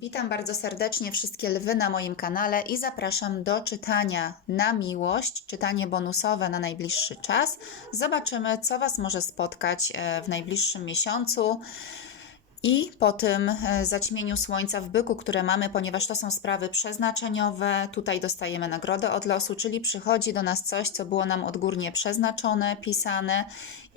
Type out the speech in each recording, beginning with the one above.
Witam bardzo serdecznie wszystkie lwy na moim kanale i zapraszam do czytania na miłość, czytanie bonusowe na najbliższy czas. Zobaczymy, co Was może spotkać e, w najbliższym miesiącu i po tym e, zaćmieniu słońca w byku, które mamy, ponieważ to są sprawy przeznaczeniowe. Tutaj dostajemy nagrodę od losu, czyli przychodzi do nas coś, co było nam odgórnie przeznaczone, pisane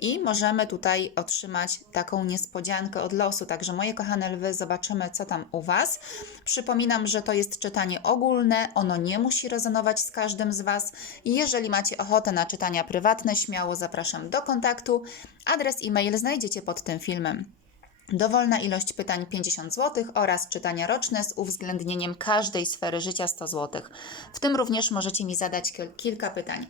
i możemy tutaj otrzymać taką niespodziankę od losu. Także moje kochane lwy, zobaczymy, co tam u Was. Przypominam, że to jest czytanie ogólne, ono nie musi rezonować z każdym z Was. Jeżeli macie ochotę na czytania prywatne, śmiało zapraszam do kontaktu. Adres e-mail znajdziecie pod tym filmem. Dowolna ilość pytań 50 zł oraz czytania roczne z uwzględnieniem każdej sfery życia 100 zł. W tym również możecie mi zadać kil- kilka pytań.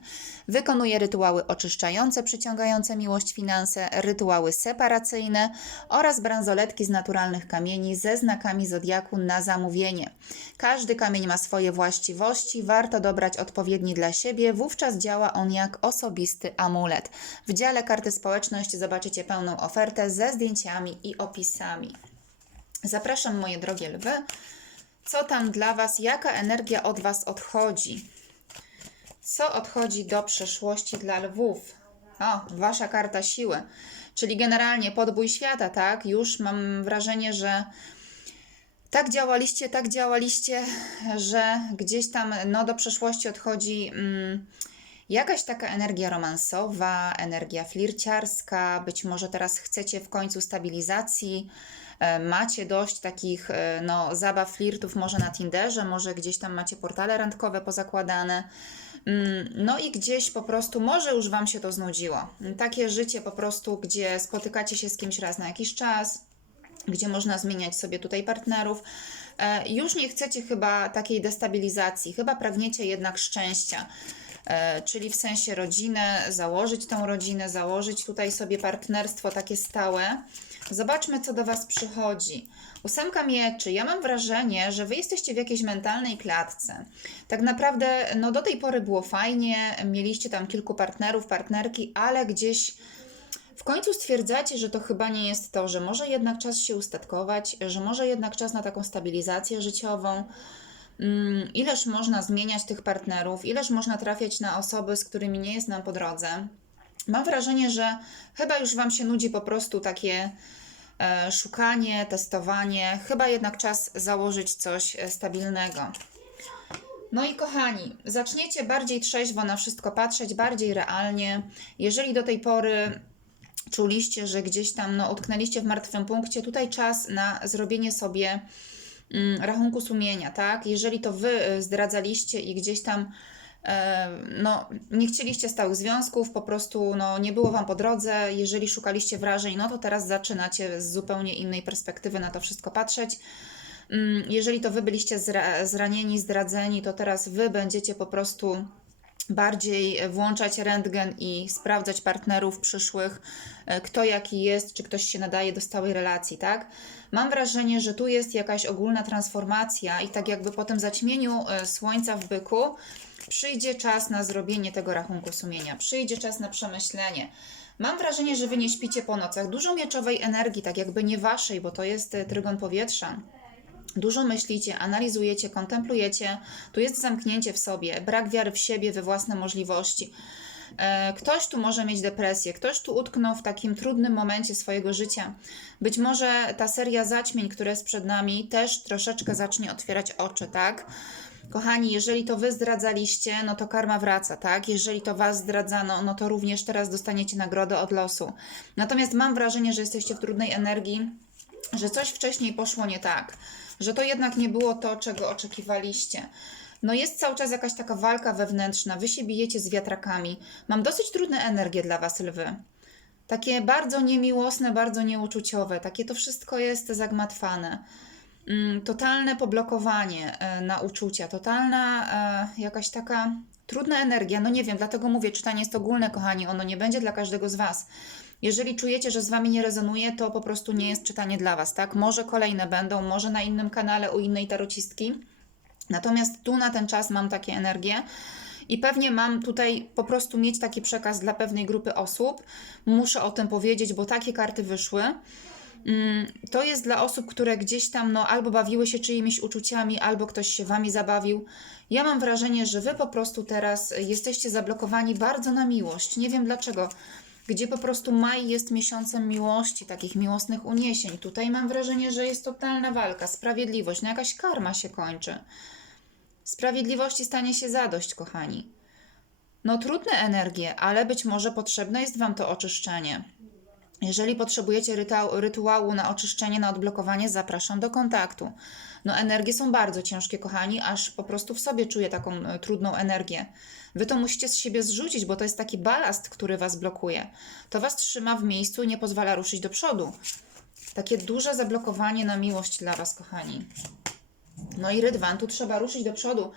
Wykonuję rytuały oczyszczające, przyciągające miłość, finanse, rytuały separacyjne oraz bransoletki z naturalnych kamieni ze znakami zodiaku na zamówienie. Każdy kamień ma swoje właściwości, warto dobrać odpowiedni dla siebie, wówczas działa on jak osobisty amulet. W dziale karty społeczność zobaczycie pełną ofertę ze zdjęciami i opisami. Zapraszam moje drogie lwy. Co tam dla Was, jaka energia od Was odchodzi? Co odchodzi do przeszłości dla lwów? O, Wasza karta siły, czyli generalnie podbój świata, tak? Już mam wrażenie, że tak działaliście, tak działaliście, że gdzieś tam no, do przeszłości odchodzi mm, jakaś taka energia romansowa, energia flirciarska. Być może teraz chcecie w końcu stabilizacji. e, Macie dość takich e, no, zabaw, flirtów, może na Tinderze, może gdzieś tam macie portale randkowe pozakładane. Mm, No i gdzieś po prostu, może już Wam się to znudziło. Takie życie po prostu, gdzie spotykacie się z kimś raz na jakiś czas, gdzie można zmieniać sobie tutaj partnerów. E, Już nie chcecie chyba takiej destabilizacji, chyba pragniecie jednak szczęścia. E, Czyli w sensie rodzinę, założyć tą rodzinę, założyć tutaj sobie partnerstwo takie stałe. Zobaczmy, co do Was przychodzi. Ósemka mieczy. Ja mam wrażenie, że Wy jesteście w jakiejś mentalnej klatce. Tak naprawdę, no do tej pory było fajnie, mieliście tam kilku partnerów, partnerki, ale gdzieś w końcu stwierdzacie, że to chyba nie jest to, że może jednak czas się ustatkować, że może jednak czas na taką stabilizację życiową. Mm, Ileż można zmieniać tych partnerów, ileż można trafiać na osoby, z którymi nie jest nam po drodze. Mam wrażenie, że chyba już Wam się nudzi po prostu takie e, szukanie, testowanie. Chyba jednak czas założyć coś e, stabilnego. No i kochani, zaczniecie bardziej trzeźwo na wszystko patrzeć, bardziej realnie. Jeżeli do tej pory czuliście, że gdzieś tam no, utknęliście w martwym punkcie, tutaj czas na zrobienie sobie rachunku sumienia, tak? Jeżeli to wy y, zdradzaliście i gdzieś tam e, no, nie chcieliście stałych związków, po prostu no, nie było wam po drodze, jeżeli szukaliście wrażeń, no to teraz zaczynacie z zupełnie innej perspektywy na to wszystko patrzeć. Mm, Jeżeli to wy byliście zra- zranieni, zdradzeni, to teraz wy będziecie po prostu bardziej włączać rentgen i sprawdzać partnerów przyszłych, e, kto jaki jest, czy ktoś się nadaje do stałej relacji, tak? Mam wrażenie, że tu jest jakaś ogólna transformacja i tak jakby po tym zaćmieniu e, słońca w byku przyjdzie czas na zrobienie tego rachunku sumienia, przyjdzie czas na przemyślenie. Mam wrażenie, że wy nie śpicie po nocach. Dużo mieczowej energii, tak jakby nie waszej, bo to jest e, trygon powietrza. Dużo myślicie, analizujecie, kontemplujecie. Tu jest zamknięcie w sobie, brak wiary w siebie, we własne możliwości. E, Ktoś tu może mieć depresję, ktoś tu utknął w takim trudnym momencie swojego życia. Być może ta seria zaćmień, która jest przed nami, też troszeczkę zacznie otwierać oczy, tak? Kochani, jeżeli to wy zdradzaliście, no to karma wraca, tak? Jeżeli to was zdradzano, no to również teraz dostaniecie nagrodę od losu. Natomiast mam wrażenie, że jesteście w trudnej energii, że coś wcześniej poszło nie tak, że to jednak nie było to, czego oczekiwaliście. No jest cały czas jakaś taka walka wewnętrzna, wy się bijecie z wiatrakami. Mam dosyć trudne energie dla was, lwy. Takie bardzo niemiłosne, bardzo nieuczuciowe, takie to wszystko jest zagmatwane. Mm, totalne poblokowanie e, na uczucia, totalna e, jakaś taka trudna energia. No nie wiem, dlatego mówię, czytanie jest ogólne, kochani, ono nie będzie dla każdego z Was. Jeżeli czujecie, że z Wami nie rezonuje, to po prostu nie jest czytanie dla Was, tak? Może kolejne będą, może na innym kanale u innej tarocistki. Natomiast tu na ten czas mam takie energie i pewnie mam tutaj po prostu mieć taki przekaz dla pewnej grupy osób. Muszę o tym powiedzieć, bo takie karty wyszły. Mm, To jest dla osób, które gdzieś tam no, albo bawiły się czyimiś uczuciami, albo ktoś się wami zabawił. Ja mam wrażenie, że wy po prostu teraz jesteście zablokowani bardzo na miłość. Nie wiem dlaczego. Gdzie po prostu maj jest miesiącem miłości, takich miłosnych uniesień. Tutaj mam wrażenie, że jest totalna walka, sprawiedliwość, no jakaś karma się kończy. Sprawiedliwości stanie się zadość, kochani. No trudne energie, ale być może potrzebne jest wam to oczyszczenie. Jeżeli potrzebujecie rytuału na oczyszczenie, na odblokowanie, zapraszam do kontaktu. No, energie są bardzo ciężkie, kochani, aż po prostu w sobie czuję taką e, trudną energię. Wy to musicie z siebie zrzucić, bo to jest taki balast, który was blokuje. To was trzyma w miejscu i nie pozwala ruszyć do przodu. Takie duże zablokowanie na miłość dla was, kochani. No i rydwan, tu trzeba ruszyć do przodu.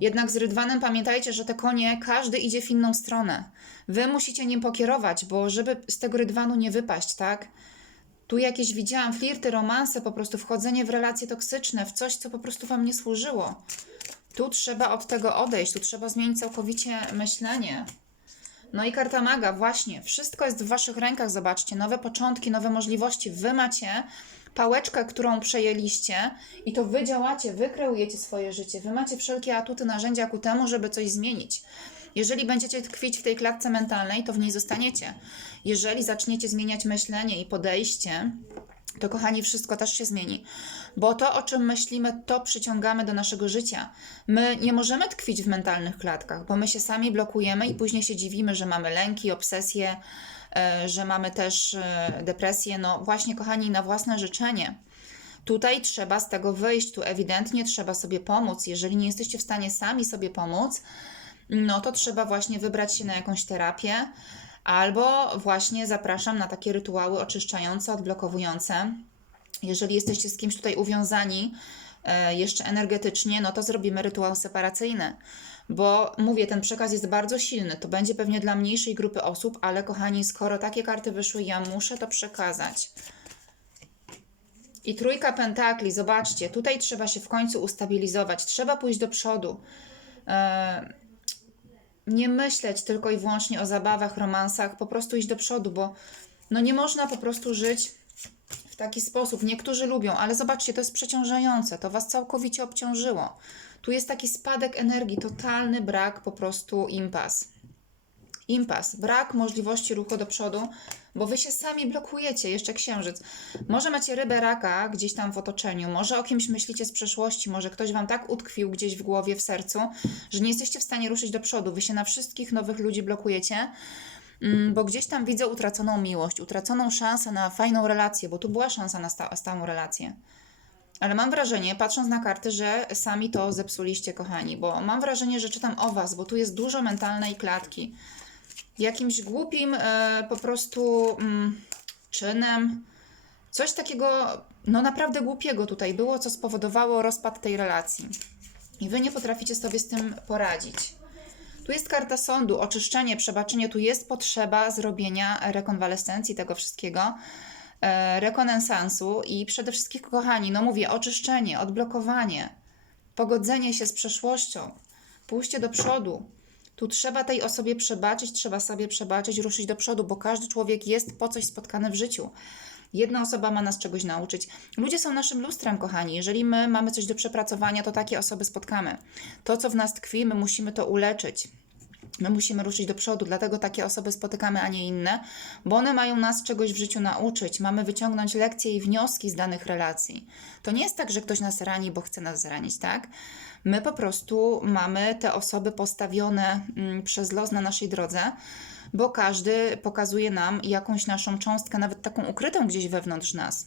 Jednak z rydwanem pamiętajcie, że te konie, każdy idzie w inną stronę. Wy musicie nim pokierować, bo żeby z tego rydwanu nie wypaść, tak? Tu jakieś widziałam flirty, romanse, po prostu wchodzenie w relacje toksyczne, w coś, co po prostu wam nie służyło. Tu trzeba od tego odejść, tu trzeba zmienić całkowicie myślenie. No i karta maga, właśnie. Wszystko jest w waszych rękach, zobaczcie. Nowe początki, nowe możliwości. Wy macie pałeczkę, którą przejęliście i to wy działacie, wy kreujecie swoje życie. Wy macie wszelkie atuty, narzędzia ku temu, żeby coś zmienić. Jeżeli będziecie tkwić w tej klatce mentalnej, to w niej zostaniecie. Jeżeli zaczniecie zmieniać myślenie i podejście, to kochani, wszystko też się zmieni. Bo to, o czym myślimy, to przyciągamy do naszego życia. My nie możemy tkwić w mentalnych klatkach, bo my się sami blokujemy i później się dziwimy, że mamy lęki, obsesje, e, że mamy też e, depresję. No właśnie, kochani, na własne życzenie. Tutaj trzeba z tego wyjść, tu ewidentnie trzeba sobie pomóc. Jeżeli nie jesteście w stanie sami sobie pomóc, no to trzeba właśnie wybrać się na jakąś terapię, albo właśnie zapraszam na takie rytuały oczyszczające, odblokowujące. Jeżeli jesteście z kimś tutaj uwiązani e, jeszcze energetycznie, no to zrobimy rytuał separacyjny. Bo mówię, ten przekaz jest bardzo silny. To będzie pewnie dla mniejszej grupy osób, ale kochani, skoro takie karty wyszły, ja muszę to przekazać. I trójka pentakli, zobaczcie, tutaj trzeba się w końcu ustabilizować, trzeba pójść do przodu. E, nie myśleć tylko i wyłącznie o zabawach, romansach, po prostu iść do przodu, bo no nie można po prostu żyć w taki sposób. Niektórzy lubią, ale zobaczcie, to jest przeciążające, to was całkowicie obciążyło. Tu jest taki spadek energii, totalny brak po prostu impas. Impas, brak możliwości ruchu do przodu, bo wy się sami blokujecie, jeszcze księżyc. Może macie rybę raka gdzieś tam w otoczeniu, może o kimś myślicie z przeszłości, może ktoś wam tak utkwił gdzieś w głowie, w sercu, że nie jesteście w stanie ruszyć do przodu. Wy się na wszystkich nowych ludzi blokujecie, mm, bo gdzieś tam widzę utraconą miłość, utraconą szansę na fajną relację, bo tu była szansa na sta- stałą relację. Ale mam wrażenie, patrząc na karty, że sami to zepsuliście, kochani, bo mam wrażenie, że czytam o was, bo tu jest dużo mentalnej klatki jakimś głupim e, po prostu mm, czynem. Coś takiego, no naprawdę głupiego tutaj było, co spowodowało rozpad tej relacji. I wy nie potraficie sobie z tym poradzić. Tu jest karta sądu, oczyszczenie, przebaczenie. Tu jest potrzeba zrobienia rekonwalescencji tego wszystkiego, e, rekonesansu i przede wszystkim, kochani, no mówię, oczyszczenie, odblokowanie, pogodzenie się z przeszłością, pójście do przodu, tu trzeba tej osobie przebaczyć, trzeba sobie przebaczyć, ruszyć do przodu, bo każdy człowiek jest po coś spotkany w życiu. Jedna osoba ma nas czegoś nauczyć. Ludzie są naszym lustrem, kochani. Jeżeli my mamy coś do przepracowania, to takie osoby spotkamy. To, co w nas tkwi, my musimy to uleczyć. My musimy ruszyć do przodu, dlatego takie osoby spotykamy, a nie inne, bo one mają nas czegoś w życiu nauczyć. Mamy wyciągnąć lekcje i wnioski z danych relacji. To nie jest tak, że ktoś nas rani, bo chce nas zranić, tak? My po prostu mamy te osoby postawione mm, przez los na naszej drodze, bo każdy pokazuje nam jakąś naszą cząstkę, nawet taką ukrytą gdzieś wewnątrz nas,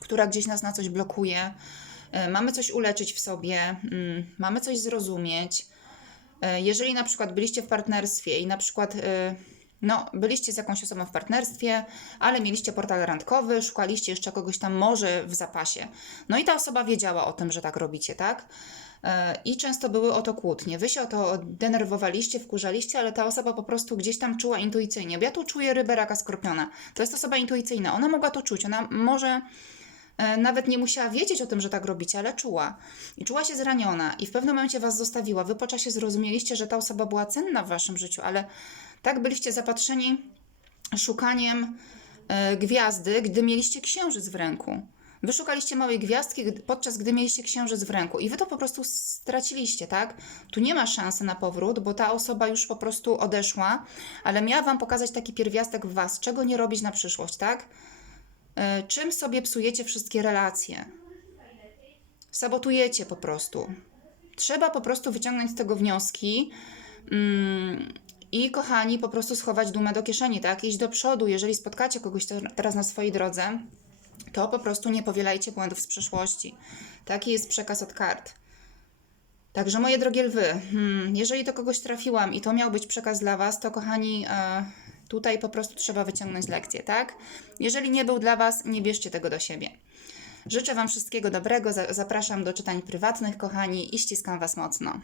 która gdzieś nas na coś blokuje. E, Mamy coś uleczyć w sobie, mm, mamy coś zrozumieć. E, Jeżeli na przykład byliście w partnerstwie i na przykład e, no, byliście z jakąś osobą w partnerstwie, ale mieliście portal randkowy, szukaliście jeszcze kogoś tam może w zapasie. No i ta osoba wiedziała o tym, że tak robicie, tak? E, I często były o to kłótnie. Wy się o to denerwowaliście, wkurzaliście, ale ta osoba po prostu gdzieś tam czuła intuicyjnie. Ja tu czuję rybę, raka, skorpiona. To jest osoba intuicyjna. Ona mogła to czuć. Ona może nawet nie musiała wiedzieć o tym, że tak robicie, ale czuła. I czuła się zraniona i w pewnym momencie was zostawiła. Wy po czasie zrozumieliście, że ta osoba była cenna w waszym życiu, ale tak byliście zapatrzeni szukaniem e, gwiazdy, gdy mieliście księżyc w ręku. Wyszukaliście małej gwiazdki, podczas gdy mieliście księżyc w ręku i wy to po prostu straciliście, tak? Tu nie ma szansy na powrót, bo ta osoba już po prostu odeszła, ale miała wam pokazać taki pierwiastek w was, czego nie robić na przyszłość, tak? E, Czym sobie psujecie wszystkie relacje? Sabotujecie po prostu. Trzeba po prostu wyciągnąć z tego wnioski mm, i kochani, po prostu schować dumę do kieszeni, tak? Iść do przodu. Jeżeli spotkacie kogoś te- teraz na swojej drodze, to po prostu nie powielajcie błędów z przeszłości. Taki jest przekaz od kart. Także moje drogie lwy, hmm, jeżeli to kogoś trafiłam i to miał być przekaz dla Was, to kochani, e, tutaj po prostu trzeba wyciągnąć lekcję, tak? Jeżeli nie był dla Was, nie bierzcie tego do siebie. Życzę Wam wszystkiego dobrego, za- zapraszam do czytań prywatnych, kochani, i ściskam Was mocno.